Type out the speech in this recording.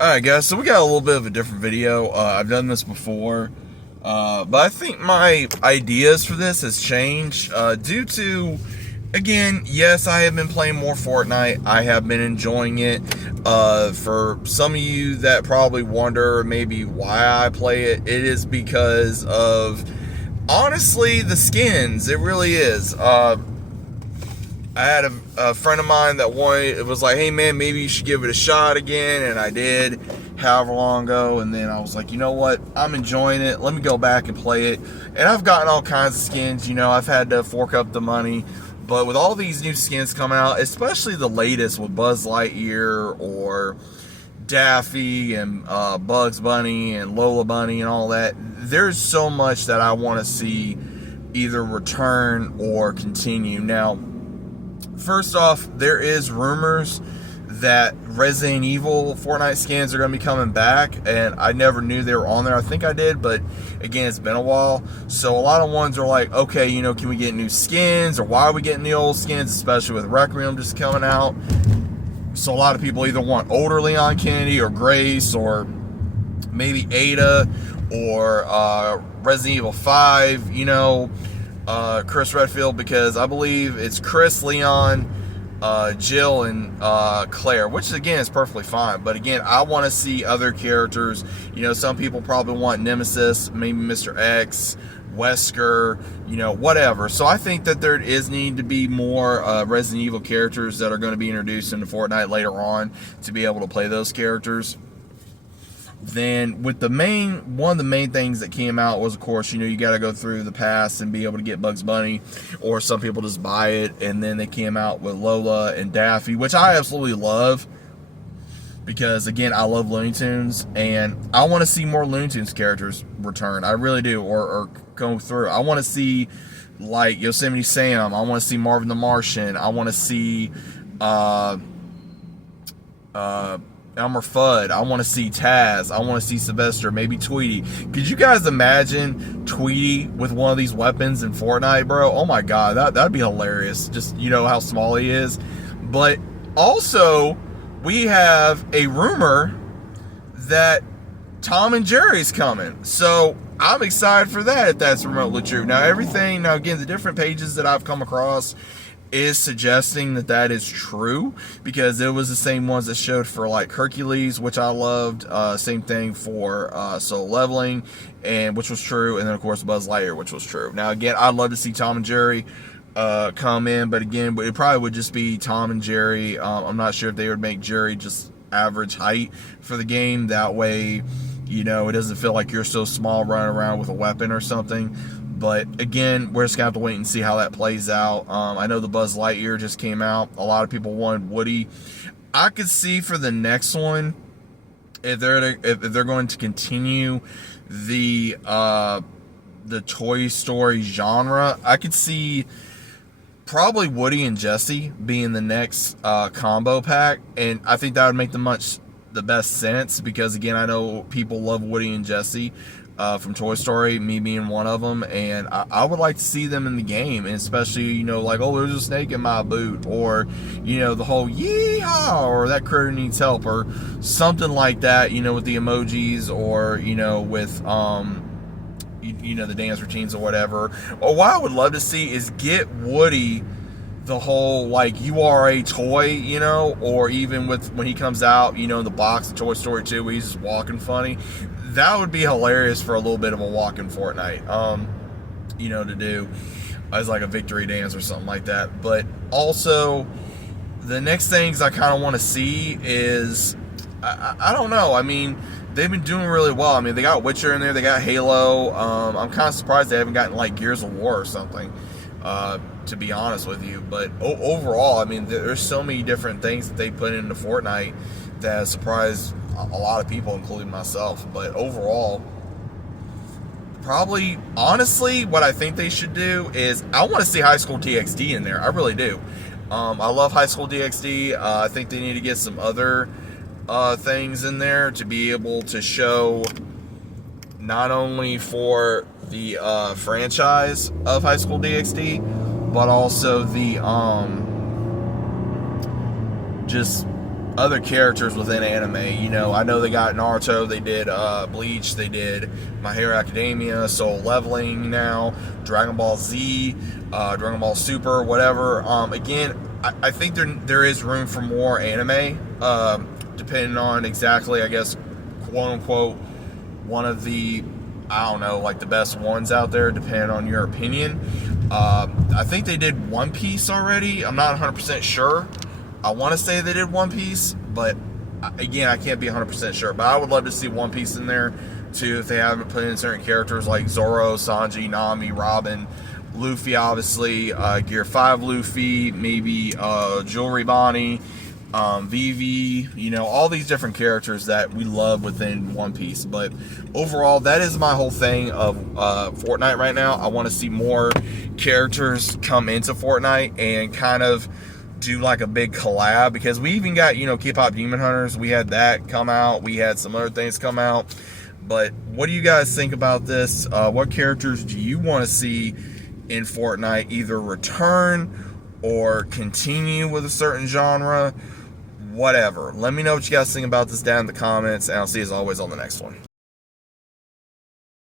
Alright guys, so we got a little bit of a different video. I've done this before, but I think my ideas for this has changed due to, again, yes, I have been playing more Fortnite. I have been enjoying it. For some of you that probably wonder maybe why I play it, it is because of, honestly, the skins. It really is. I had a friend of mine that it was like, hey man, maybe you should give it a shot again, and I did however long ago, and then I was like, you know what, I'm enjoying it, let me go back and play it. And I've gotten all kinds of skins, you know, I've had to fork up the money, but with all these new skins coming out, especially the latest with Buzz Lightyear or Daffy and Bugs Bunny and Lola Bunny and all that, there's so much that I want to see either return or continue. Now, first off, there is rumors that Resident Evil Fortnite skins are going to be coming back, and I never knew they were on there. I think I did, but again, it's been a while. So a lot of ones are like, okay, you know, can we get new skins, or why are we getting the old skins, especially with Requiem just coming out? So a lot of people either want older Leon Kennedy or Grace, or maybe Ada, or Resident Evil 5, you know, Chris Redfield, because I believe it's Chris, Leon, Jill, and Claire, which again is perfectly fine. But again, I want to see other characters. You know, some people probably want Nemesis, maybe Mr. X, Wesker, you know, whatever. So I think that there is need to be more Resident Evil characters that are going to be introduced into Fortnite later on to be able to play those characters. Then with one of the main things that came out was, of course, you know, you got to go through the pass and be able to get Bugs Bunny, or some people just buy it. And then they came out with Lola and Daffy, which I absolutely love, because again, I love Looney Tunes, and I want to see more Looney Tunes characters return. I really do, or go through. I want to see like Yosemite Sam. I want to see Marvin the Martian. I want to see Elmer Fudd. I want to see Taz. I want to see Sylvester, maybe Tweety. Could you guys imagine Tweety with one of these weapons in Fortnite, bro? Oh my god, that'd be hilarious. Just, you know, how small he is. But also, we have a rumor that Tom and Jerry's coming. So I'm excited for that, if that's remotely true. Now again, the different pages that I've come across is suggesting that that is true, because it was the same ones that showed for like Hercules, which I loved, same thing for Solo Leveling, and which was true, and then of course Buzz Lightyear, which was true. Now again, I'd love to see Tom and Jerry come in, but again, it probably would just be Tom and Jerry. I'm not sure if they would make Jerry just average height for the game, that way, you know, it doesn't feel like you're so small running around with a weapon or something. But again, we're just going to have to wait and see how that plays out. I know the Buzz Lightyear just came out. A lot of people wanted Woody. I could see for the next one, if they're going to continue the Toy Story genre, I could see probably Woody and Jesse being the next combo pack. And I think that would make the best sense, because again, I know people love Woody and Jesse from Toy Story, me being one of them, and I would like to see them in the game, and especially, you know, like, oh, there's a snake in my boot, or, you know, the whole yeehaw, or that critter needs help, or something like that, you know, with the emojis, or, you know, with you know, the dance routines or whatever. Or what I would love to see is get Woody the whole, like, you are a toy, you know, or even with when he comes out, you know, in the box of Toy Story 2 where he's just walking funny. That would be hilarious for a little bit of a walk in Fortnite, you know, to do as like a victory dance or something like that. But also, the next things I kind of want to see is, I don't know, I mean, they've been doing really well. I mean, they got Witcher in there, they got Halo. I'm kind of surprised they haven't gotten like Gears of War or something, to be honest with you. But overall, I mean, there's so many different things that they put into Fortnite that has surprised a lot of people, including myself. But overall, probably, honestly, what I think they should do is, I want to see High School DxD in there. I really do. I love High School DxD. I think they need to get some other things in there to be able to show not only for the franchise of High School DxD, but also the just other characters within anime. You know, I know they got Naruto, they did Bleach, they did My Hero Academia, Soul Leveling now, Dragon Ball Z, Dragon Ball Super, whatever. Again, I think there is room for more anime, depending on exactly, I guess, quote unquote, one of the, I don't know, like the best ones out there, depending on your opinion. I think they did One Piece already. I'm not 100% sure. I want to say they did One Piece, but again, I can't be 100% sure. But I would love to see One Piece in there too, if they haven't put in certain characters like Zoro, Sanji, Nami, Robin, Luffy, obviously, Gear 5 Luffy, maybe Jewelry Bonnie, Vivi, you know, all these different characters that we love within One Piece. But overall, that is my whole thing of Fortnite right now. I want to see more characters come into Fortnite and kind of do like a big collab, because we even got, you know, K-pop Demon Hunters. We had that come out. We had some other things come out. But what do you guys think about this? What characters do you want to see in Fortnite either return or continue with a certain genre? Whatever. Let me know what you guys think about this down in the comments, and I'll see you as always on the next one.